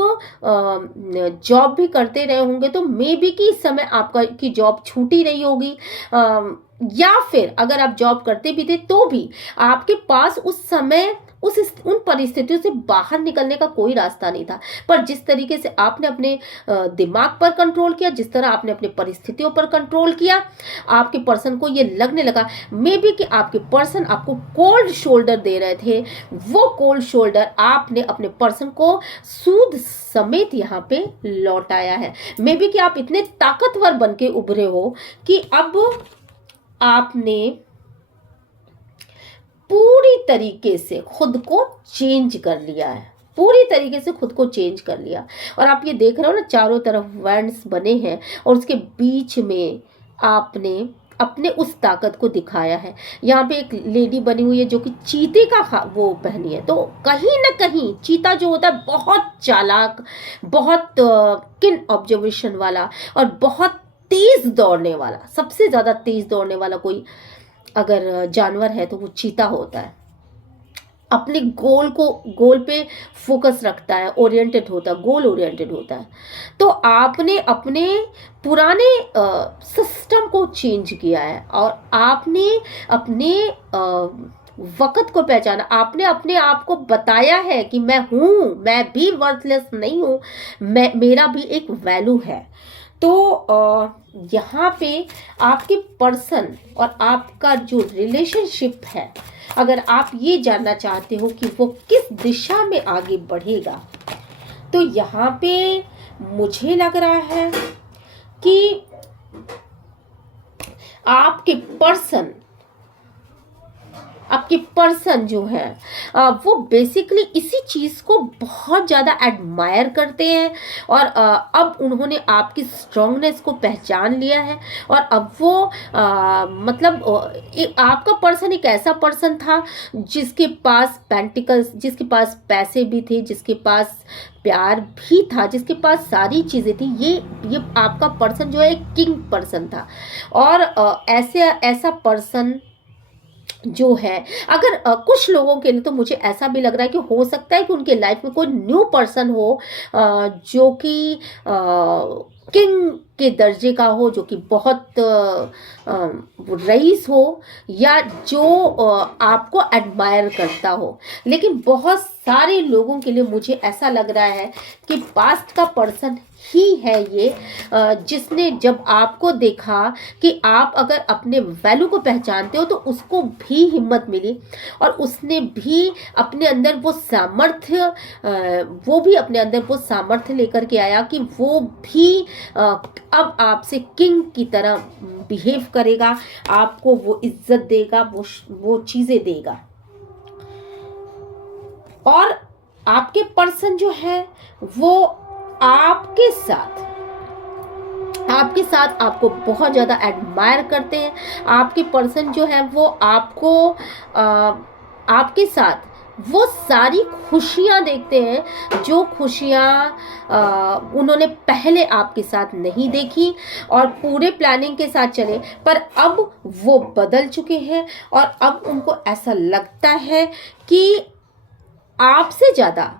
जॉब भी करते रहे होंगे तो मे बी कि इस समय आपका की जॉब छूटी रही होगी, या फिर अगर आप जॉब करते भी थे तो भी आपके पास उस समय उन परिस्थितियों से बाहर निकलने का कोई रास्ता नहीं था। पर जिस तरीके से आपने अपने दिमाग पर कंट्रोल किया, जिस तरह आपने अपने परिस्थितियों पर कंट्रोल किया, आपके पर्सन को ये लगने लगा मे बी कि आपके पर्सन आपको कोल्ड शोल्डर दे रहे थे। वो कोल्ड शोल्डर आपने अपने पर्सन को सूद समेत यहाँ पे लौटाया है। मे बी कि आप इतने ताकतवर बन के उभरे हो कि अब आपने पूरी तरीके से खुद को चेंज कर लिया है, और आप ये देख रहे हो ना, चारों तरफ वैंड्स बने हैं और उसके बीच में आपने अपने उस ताकत को दिखाया है। यहाँ पे एक लेडी बनी हुई है जो कि चीते का वो पहनी है, तो कहीं ना कहीं चीता जो होता है बहुत चालाक, बहुत किन ऑब्जर्वेशन वाला और बहुत तेज दौड़ने वाला, सबसे ज्यादा तेज दौड़ने वाला कोई अगर जानवर है तो वो चीता होता है। अपने गोल पे फोकस रखता है, गोल ओरिएंटेड होता है। तो आपने अपने पुराने सिस्टम को चेंज किया है, और आपने अपने वक्त को पहचाना, आपने अपने आप को बताया है कि मैं भी वर्थलेस नहीं हूं, मेरा भी एक वैल्यू है। तो यहाँ पे आपके पर्सन और आपका जो रिलेशनशिप है, अगर आप ये जानना चाहते हो कि वो किस दिशा में आगे बढ़ेगा, तो यहाँ पे मुझे लग रहा है कि आपके पर्सन जो है वो बेसिकली इसी चीज को बहुत ज्यादा एडमायर करते हैं, और अब उन्होंने आपकी स्ट्रांगनेस को पहचान लिया है। और अब वो आपका पर्सन एक ऐसा पर्सन था जिसके पास पेंटिकल्स, जिसके पास पैसे भी थे, जिसके पास प्यार भी था, जिसके पास सारी चीजें थी। ये आपका पर्सन जो है एक किंग पर्सन था, और ऐसा पर्सन जो है, अगर कुछ लोगों के लिए तो मुझे ऐसा भी लग रहा है कि हो सकता है कि उनके लाइफ में कोई न्यू पर्सन हो जो कि किंग के दर्जे का हो, जो कि बहुत रईस हो, या जो आपको एडमायर करता हो। लेकिन बहुत सारे लोगों के लिए मुझे ऐसा लग रहा है कि पास्ट का पर्सन ही है ये, जिसने जब आपको देखा कि आप अगर अपने वैल्यू को पहचानते हो तो उसको भी हिम्मत मिली, और उसने भी अपने अंदर वो सामर्थ्य वो भी अपने अंदर वो सामर्थ्य लेकर के आया कि वो भी अब आपसे किंग की तरह बिहेव करेगा, आपको वो इज्जत देगा, वो चीजें देगा। और आपके पर्सन जो है वो आपके साथ आपको बहुत ज़्यादा एडमायर करते हैं। आपके पर्सन जो है वो आपको आपके साथ वो सारी खुशियाँ देखते हैं जो खुशियाँ उन्होंने पहले आपके साथ नहीं देखी, और पूरे प्लानिंग के साथ चले, पर अब वो बदल चुके हैं और अब उनको ऐसा लगता है कि आपसे ज़्यादा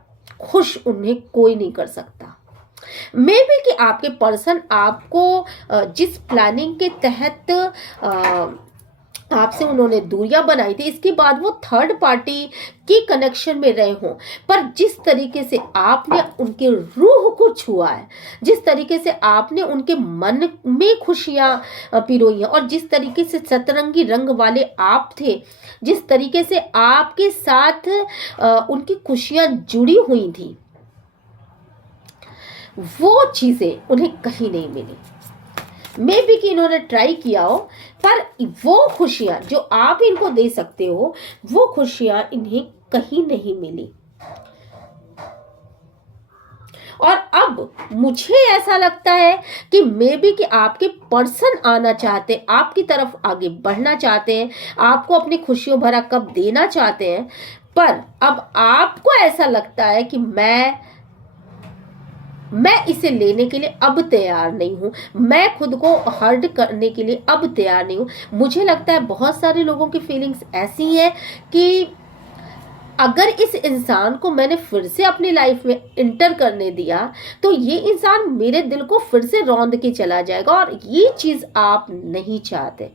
खुश उन्हें कोई नहीं कर सकता। मे बी कि आपके पर्सन आपको जिस प्लानिंग के तहत आपसे उन्होंने दूरियां बनाई थी, इसके बाद वो थर्ड पार्टी की कनेक्शन में रहे हों, पर जिस तरीके से आपने उनके रूह को छुआ है, जिस तरीके से आपने उनके मन में खुशियां पिरोई हैं, और जिस तरीके से सतरंगी रंग वाले आप थे, जिस तरीके से आपके साथ उनकी खुशियां जुड़ी हुई थी, वो चीजें उन्हें कहीं नहीं मिली। मे बी कि इन्होंने ट्राई किया हो, पर वो खुशियां जो आप इनको दे सकते हो, वो खुशियां इन्हें कहीं नहीं मिली। और अब मुझे ऐसा लगता है कि मे बी कि आपके पर्सन आना चाहते, आपकी तरफ आगे बढ़ना चाहते हैं, आपको अपनी खुशियों भरा कप देना चाहते हैं, पर अब आपको ऐसा लगता है कि मैं इसे लेने के लिए अब तैयार नहीं हूं, मैं खुद को हर्ट करने के लिए अब तैयार नहीं हूं। मुझे लगता है बहुत सारे लोगों की फीलिंग्स ऐसी हैं कि अगर इस इंसान को मैंने फिर से अपनी लाइफ में इंटर करने दिया तो ये इंसान मेरे दिल को फिर से रौंद के चला जाएगा, और ये चीज आप नहीं चाहते।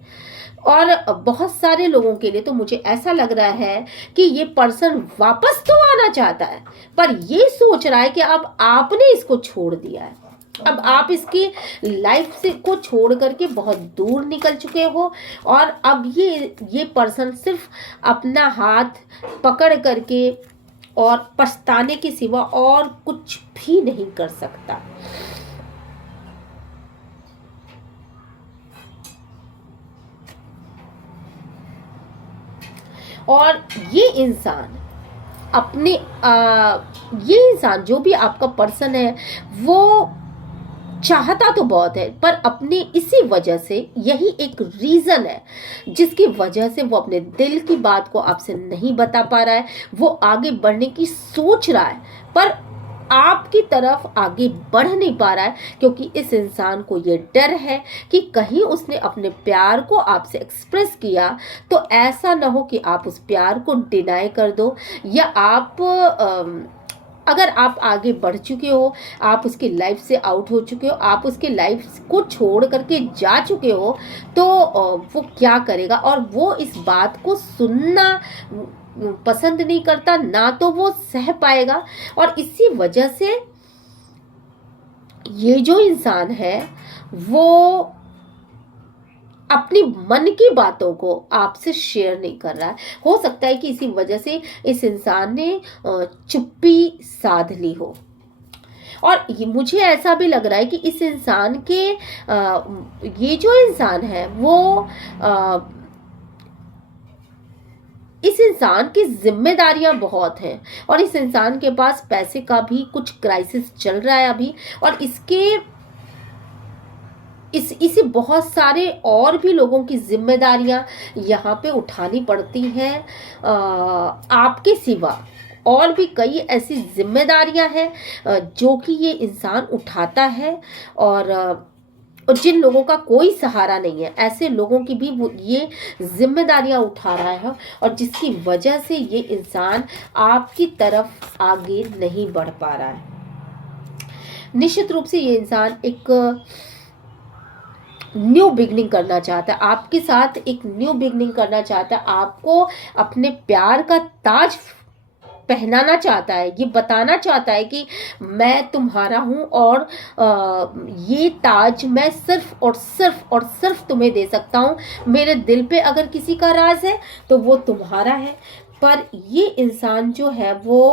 और बहुत सारे लोगों के लिए तो मुझे ऐसा लग रहा है कि ये पर्सन वापस तो आना चाहता है, पर ये सोच रहा है कि अब आपने इसको छोड़ दिया है, अब आप इसकी लाइफ से को छोड़ करके बहुत दूर निकल चुके हो, और अब ये पर्सन सिर्फ अपना हाथ पकड़ करके और पछताने के सिवा और कुछ भी नहीं कर सकता। और ये इंसान ये इंसान जो भी आपका पर्सन है वो चाहता तो बहुत है, पर अपने इसी वजह से, यही एक रीजन है जिसकी वजह से वो अपने दिल की बात को आपसे नहीं बता पा रहा है। वो आगे बढ़ने की सोच रहा है पर आपकी तरफ आगे बढ़ नहीं पा रहा है, क्योंकि इस इंसान को ये डर है कि कहीं उसने अपने प्यार को आपसे एक्सप्रेस किया तो ऐसा ना हो कि आप उस प्यार को डिनाई कर दो, या आप अगर आप आगे बढ़ चुके हो, आप उसकी लाइफ से आउट हो चुके हो, आप उसकी लाइफ को छोड़ करके जा चुके हो, तो वो क्या करेगा। और वो इस बात को सुनना पसंद नहीं करता, ना तो वो सह पाएगा। और इसी वजह से ये जो इंसान है वो अपनी मन की बातों को आपसे शेयर नहीं कर रहा है। हो सकता है कि इसी वजह से इस इंसान ने चुप्पी साध ली हो। और मुझे ऐसा भी लग रहा है कि इस इंसान के ये जो इंसान है वो इस इंसान की जिम्मेदारियां बहुत हैं, और इस इंसान के पास पैसे का भी कुछ क्राइसिस चल रहा है अभी, और इसे बहुत सारे और भी लोगों की जिम्मेदारियां यहाँ पे उठानी पड़ती हैं आपके सिवा। और भी कई ऐसी जिम्मेदारियां हैं जो कि ये इंसान उठाता है, और जिन लोगों का कोई सहारा नहीं है, ऐसे लोगों की भी वो ये जिम्मेदारियां उठा रहा है, और जिसकी वजह से ये इंसान आपकी तरफ आगे नहीं बढ़ पा रहा है। निश्चित रूप से ये इंसान एक न्यू बिगनिंग करना चाहता है, आपके साथ एक न्यू बिगनिंग करना चाहता है, आपको अपने प्यार का ताज पहनाना चाहता है, ये बताना चाहता है कि मैं तुम्हारा हूँ और ये ताज मैं सिर्फ और सिर्फ तुम्हें दे सकता हूँ। मेरे दिल पे अगर किसी का राज है तो वो तुम्हारा है। पर ये इंसान जो है वो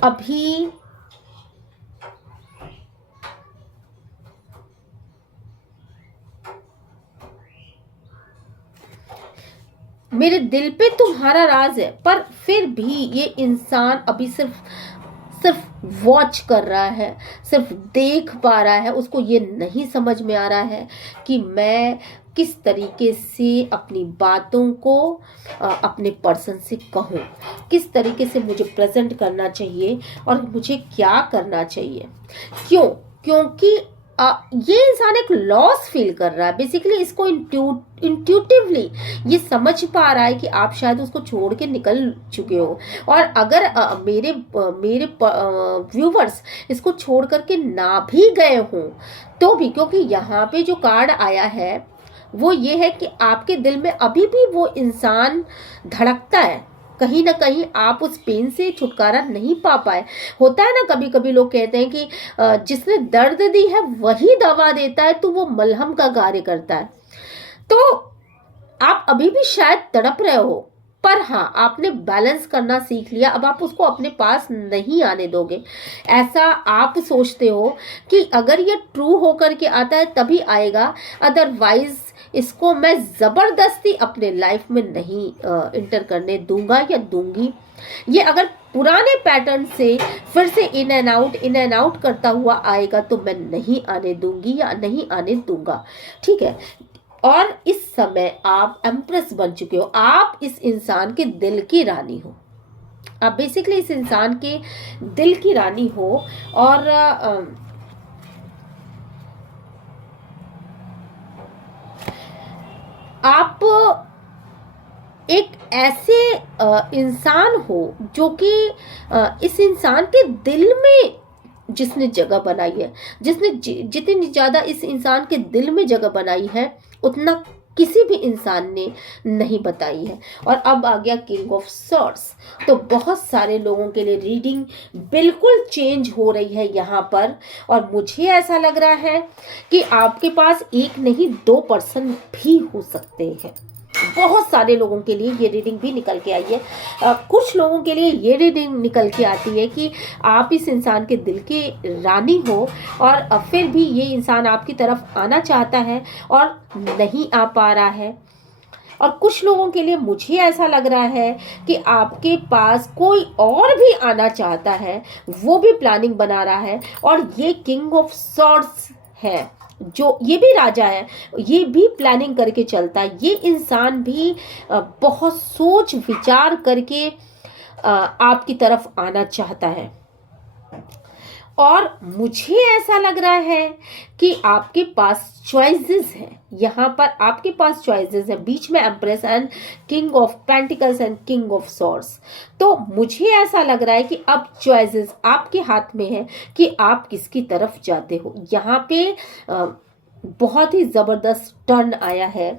अभी मेरे दिल पे तुम्हारा राज है, पर फिर भी ये इंसान अभी सिर्फ सिर्फ वॉच कर रहा है, सिर्फ देख पा रहा है। उसको ये नहीं समझ में आ रहा है कि मैं किस तरीके से अपनी बातों को अपने पर्सन से कहूँ, किस तरीके से मुझे प्रेजेंट करना चाहिए और मुझे क्या करना चाहिए। क्यों? क्योंकि ये इंसान एक लॉस फील कर रहा है। बेसिकली इसको इंट्यूटिवली ये समझ पा रहा है कि आप शायद उसको छोड़ के निकल चुके हो। और अगर मेरे मेरे व्यूवर्स इसको छोड़ करके ना भी गए हों तो भी, क्योंकि यहाँ पे जो कार्ड आया है वो ये है कि आपके दिल में अभी भी वो इंसान धड़कता है। कहीं ना कहीं आप उस पेन से छुटकारा नहीं पा पाए। होता है ना, कभी कभी लोग कहते हैं कि जिसने दर्द दी है वही दवा देता है, तो वो मलहम का कार्य करता है। तो आप अभी भी शायद तड़प रहे हो, पर हाँ, आपने बैलेंस करना सीख लिया। अब आप उसको अपने पास नहीं आने दोगे। ऐसा आप सोचते हो कि अगर ये ट्रू होकर के आता है तभी आएगा, अदरवाइज इसको मैं ज़बरदस्ती अपने लाइफ में नहीं इंटर करने दूंगा या दूंगी। ये अगर पुराने पैटर्न से फिर से इन एंड आउट करता हुआ आएगा तो मैं नहीं आने दूंगी या नहीं आने दूंगा। ठीक है। और इस समय आप एम्प्रेस बन चुके हो, आप इस इंसान के दिल की रानी हो। आप बेसिकली इस इंसान के दिल की रानी हो। और आप एक ऐसे इंसान हो जो कि इस इंसान के दिल में जिसने जगह बनाई है, जिसने जितनी ज़्यादा इस इंसान के दिल में जगह बनाई है उतना किसी भी इंसान ने नहीं बताई है। और अब आ गया किंग ऑफ सॉर्ड्स। तो बहुत सारे लोगों के लिए रीडिंग बिल्कुल चेंज हो रही है यहाँ पर। और मुझे ऐसा लग रहा है कि आपके पास एक नहीं 2 पर्सन भी हो सकते हैं। बहुत सारे लोगों के लिए ये रीडिंग भी निकल के आई है। कुछ लोगों के लिए ये रीडिंग निकल के आती है कि आप इस इंसान के दिल की रानी हो और फिर भी ये इंसान आपकी तरफ आना चाहता है और नहीं आ पा रहा है। और कुछ लोगों के लिए मुझे ऐसा लग रहा है कि आपके पास कोई और भी आना चाहता है, वो भी प्लानिंग बना रहा है। और ये किंग ऑफ सॉर्ड्स है, जो ये भी राजा है, ये भी प्लानिंग करके चलता है। ये इंसान भी बहुत सोच विचार करके आपकी तरफ आना चाहता है। और मुझे ऐसा लग रहा है कि आपके पास चॉइसेस हैं। यहाँ पर आपके पास चॉइसेस हैं, बीच में empress and king of pentacles and king of swords. तो मुझे ऐसा लग रहा है कि अब चॉइसेस आपके हाथ में है कि आप किसकी तरफ जाते हो। यहाँ पे बहुत ही ज़बरदस्त टर्न आया है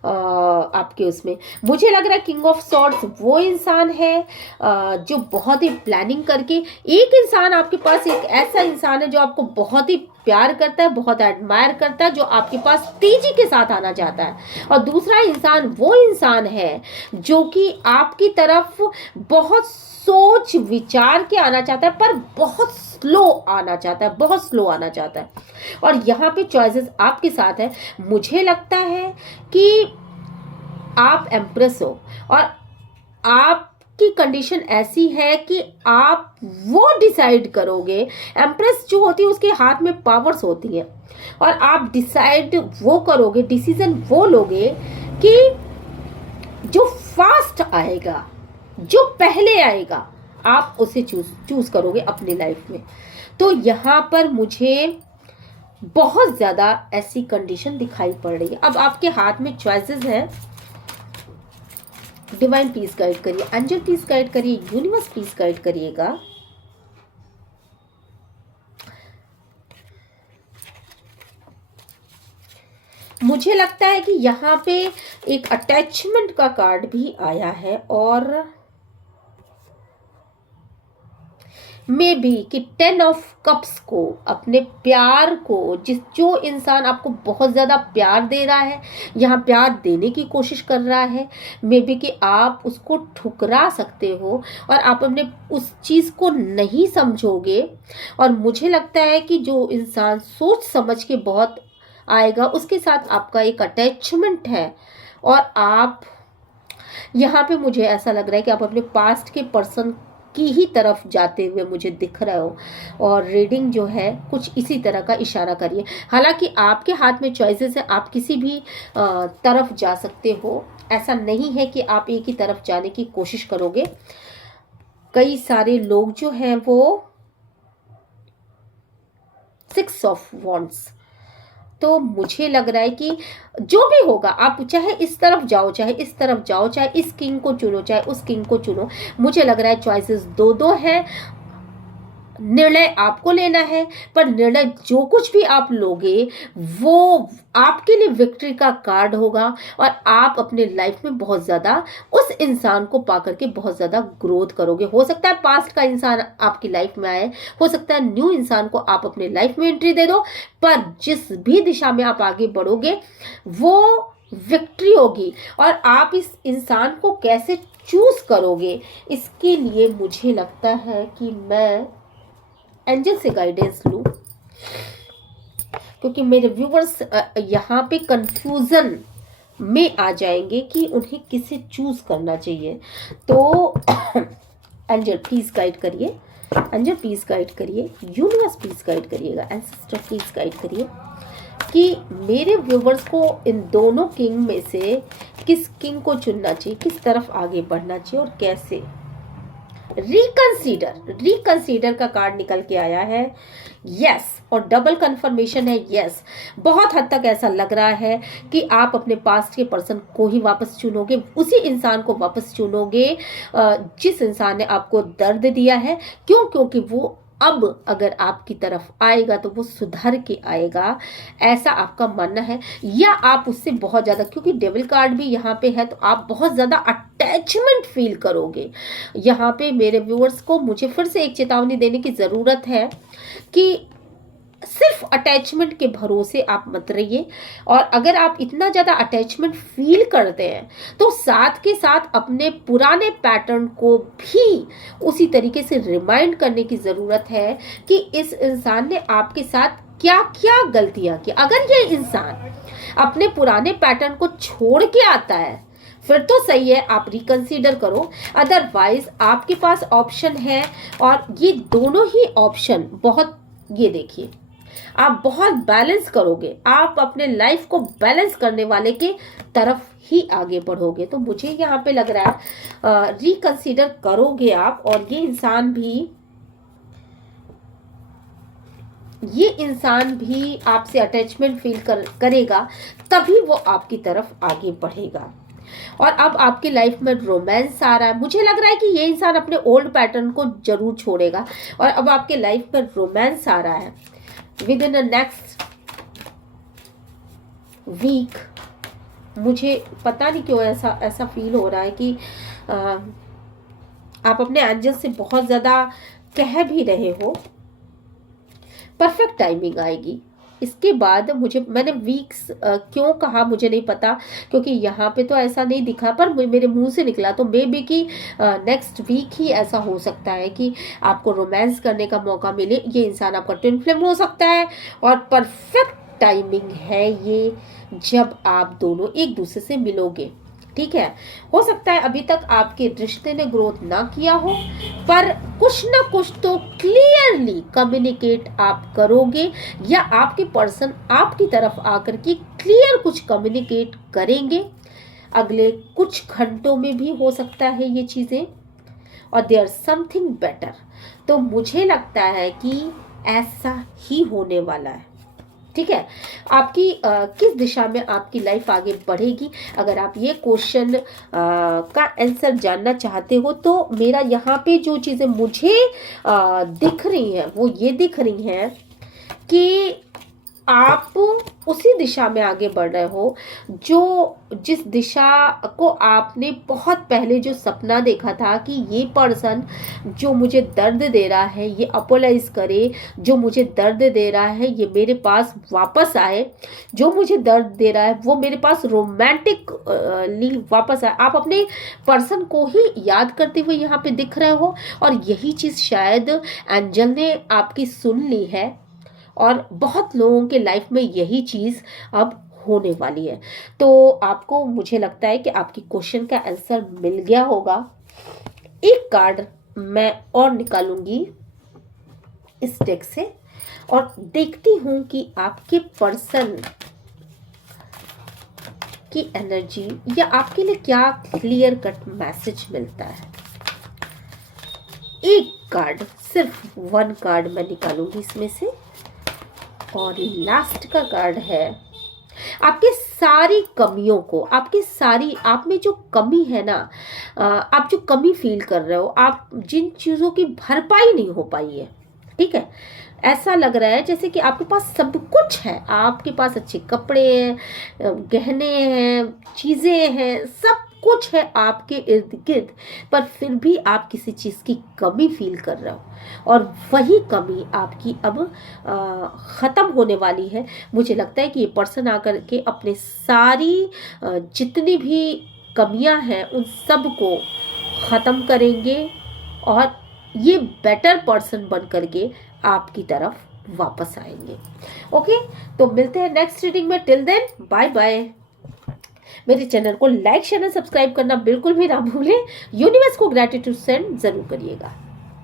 आपके उसमें। मुझे लग रहा है किंग ऑफ सॉर्ड्स वो इंसान है जो बहुत ही प्लानिंग करके, एक इंसान आपके पास एक ऐसा इंसान है जो आपको बहुत ही प्यार करता है, बहुत एडमायर करता है, जो आपके पास तेजी के साथ आना चाहता है। और दूसरा इंसान वो इंसान है जो कि आपकी तरफ बहुत सोच विचार के आना चाहता है, पर बहुत स्लो आना चाहता है, बहुत स्लो आना चाहता है। और यहाँ पे चॉइसेस आपके साथ है। मुझे लगता है कि आप एम्प्रेस हो और आपकी कंडीशन ऐसी है कि आप वो डिसाइड करोगे। एम्प्रेस जो होती है उसके हाथ में पावर्स होती हैं और आप डिसाइड वो करोगे, डिसीजन वो लोगे कि जो फास्ट आएगा, जो पहले आएगा, आप उसे चूज करोगे अपनी लाइफ में। तो यहाँ पर मुझे बहुत ज़्यादा ऐसी कंडीशन दिखाई पड़ रही है। अब आपके हाथ में चॉइसेस हैं। डिवाइन प्लीज गाइड करिए, एंजल प्लीज गाइड करिए, यूनिवर्स प्लीज गाइड करिएगा। मुझे लगता है कि यहाँ पे एक अटैचमेंट का कार्ड भी आया है और मे बी कि 10 ऑफ कप्स को, अपने प्यार को, जो इंसान आपको बहुत ज़्यादा प्यार दे रहा है, यहाँ प्यार देने की कोशिश कर रहा है, मे बी कि आप उसको ठुकरा सकते हो और आप अपने उस चीज़ को नहीं समझोगे। और मुझे लगता है कि जो इंसान सोच समझ के बहुत आएगा, उसके साथ आपका एक अटैचमेंट है। और आप यहाँ पे, मुझे ऐसा लग रहा है कि आप अपने पास्ट के पर्सन की ही तरफ जाते हुए मुझे दिख रहे हो। और रीडिंग जो है कुछ इसी तरह का इशारा करिए। हालांकि आपके हाथ में चॉइसेस है, आप किसी भी तरफ जा सकते हो। ऐसा नहीं है कि आप एक ही तरफ जाने की कोशिश करोगे। कई सारे लोग जो हैं वो 6 ऑफ वॉन्ड्स, तो मुझे लग रहा है कि जो भी होगा, आप चाहे इस तरफ जाओ, चाहे इस तरफ जाओ, चाहे इस किंग को चुनो, चाहे उस किंग को चुनो, मुझे लग रहा है चॉइसेस दो दो है। निर्णय आपको लेना है, पर निर्णय जो कुछ भी आप लोगे वो आपके लिए विक्ट्री का कार्ड होगा। और आप अपने लाइफ में बहुत ज़्यादा उस इंसान को पाकर के बहुत ज़्यादा ग्रोथ करोगे। हो सकता है पास्ट का इंसान आपकी लाइफ में आए, हो सकता है न्यू इंसान को आप अपने लाइफ में एंट्री दे दो, पर जिस भी दिशा में आप आगे बढ़ोगे वो विक्ट्री होगी। और आप इस इंसान को कैसे चूज करोगे, इसके लिए मुझे लगता है कि मैं एंजल से गाइडेंस लूं, क्योंकि मेरे व्यूवर्स यहाँ पे कंफ्यूजन में आ जाएंगे कि उन्हें किसे चूज करना चाहिए। तो एंजल प्लीज गाइड करिए, एंजल प्लीज गाइड करिए, यूनिवर्स प्लीज गाइड करिएगा, एंसेस्टर प्लीज गाइड करिए कि मेरे व्यूवर्स को इन दोनों किंग में से किस किंग को चुनना चाहिए, किस तरफ आगे बढ़ना चाहिए और कैसे। रिकंसीडर का कार्ड निकल के आया है, यस, और डबल कंफर्मेशन है, यस। बहुत हद तक ऐसा लग रहा है कि आप अपने पास्ट के पर्सन को ही वापस चुनोगे, उसी इंसान को वापस चुनोगे जिस इंसान ने आपको दर्द दिया है। क्यों? क्योंकि वो अब अगर आपकी तरफ आएगा तो वो सुधर के आएगा, ऐसा आपका मानना है। या आप उससे बहुत ज़्यादा, क्योंकि डेविल कार्ड भी यहाँ पे है, तो आप बहुत ज़्यादा अटैचमेंट फील करोगे। यहाँ पे मेरे व्यूअर्स को मुझे फिर से एक चेतावनी देने की ज़रूरत है कि सिर्फ अटैचमेंट के भरोसे आप मत रहिए। और अगर आप इतना ज़्यादा अटैचमेंट फील करते हैं तो साथ के साथ अपने पुराने पैटर्न को भी उसी तरीके से रिमाइंड करने की ज़रूरत है कि इस इंसान ने आपके साथ क्या क्या गलतियां की। अगर ये इंसान अपने पुराने पैटर्न को छोड़ के आता है फिर तो सही है, आप रिकंसीडर करो। अदरवाइज आपके पास ऑप्शन है, और ये दोनों ही ऑप्शन बहुत, ये देखिए, आप बहुत बैलेंस करोगे, आप अपने लाइफ को बैलेंस करने वाले के तरफ ही आगे बढ़ोगे। तो मुझे यहाँ पे लग रहा है रिकंसीडर करोगे आप, और ये इंसान भी आपसे अटैचमेंट फील करेगा, तभी वो आपकी तरफ आगे बढ़ेगा। और अब आपकी लाइफ में रोमांस आ रहा है। मुझे लग रहा है कि ये इंसान अपने ओल्ड पैटर्न को जरूर छोड़ेगा, और अब आपके लाइफ में रोमांस आ रहा है within the next week. मुझे पता नहीं क्यों ऐसा फील हो रहा है कि आप अपने एंजल से बहुत ज़्यादा कह भी रहे हो। परफेक्ट टाइमिंग आएगी। इसके बाद मैंने वीक्स क्यों कहा मुझे नहीं पता, क्योंकि यहाँ पे तो ऐसा नहीं दिखा, पर मेरे मुंह से निकला। तो मे बी कि नेक्स्ट वीक ही ऐसा हो सकता है कि आपको रोमांस करने का मौका मिले। ये इंसान आपका ट्विन फ्लेम हो सकता है, और परफेक्ट टाइमिंग है ये जब आप दोनों एक दूसरे से मिलोगे। ठीक है, हो सकता है अभी तक आपके रिश्ते ने ग्रोथ ना किया हो, पर कुछ ना कुछ तो क्लियरली कम्युनिकेट आप करोगे, या आपके पर्सन आपकी तरफ आकर के क्लियर कुछ कम्युनिकेट करेंगे। अगले कुछ घंटों में भी हो सकता है ये चीज़ें, और देयर समथिंग बेटर। तो मुझे लगता है कि ऐसा ही होने वाला है। ठीक है, आपकी किस दिशा में आपकी लाइफ आगे बढ़ेगी, अगर आप ये क्वेश्चन का आंसर जानना चाहते हो, तो मेरा यहाँ पे जो चीज़ें मुझे दिख रही हैं वो ये दिख रही हैं कि आप उसी दिशा में आगे बढ़ रहे हो जो जिस दिशा को आपने बहुत पहले जो सपना देखा था कि ये पर्सन जो मुझे दर्द दे रहा है ये अपोलाइज करे, जो मुझे दर्द दे रहा है ये मेरे पास वापस आए, जो मुझे दर्द दे रहा है वो मेरे पास रोमांटिकली वापस आए। आप अपने पर्सन को ही याद करते हुए यहाँ पे दिख रहे हो और यही चीज़ शायद एंजल ने आपकी सुन ली है और बहुत लोगों के लाइफ में यही चीज़ अब होने वाली है। तो आपको, मुझे लगता है कि आपकी क्वेश्चन का आंसर मिल गया होगा। एक कार्ड मैं और निकालूंगी इस डेक से और देखती हूं कि आपके पर्सन की एनर्जी या आपके लिए क्या क्लियर कट मैसेज मिलता है। एक कार्ड, सिर्फ वन कार्ड मैं निकालूंगी इसमें से और लास्ट का कार्ड है आपके सारी कमियों को, आपके सारी, आप में जो कमी है ना, आप जो कमी फील कर रहे हो, आप जिन चीज़ों की भरपाई नहीं हो पाई है, ठीक है, ऐसा लग रहा है जैसे कि आपके पास सब कुछ है, आपके पास अच्छे कपड़े हैं, गहने हैं, चीज़ें हैं, सब कुछ है आपके इर्द गिर्द, पर फिर भी आप किसी चीज़ की कमी फील कर रहे हो और वही कमी आपकी अब ख़त्म होने वाली है। मुझे लगता है कि ये पर्सन आकर के अपने सारी जितनी भी कमियां हैं उन सब को ख़त्म करेंगे और ये बेटर पर्सन बन करके आपकी तरफ वापस आएंगे। ओके, तो मिलते हैं नेक्स्ट रीडिंग में। Till then bye bye. मेरे चैनल को लाइक शेयर सब्सक्राइब करना बिल्कुल भी ना भूलें। यूनिवर्स को ग्रैटिट्यूड सेंड जरूर करिएगा।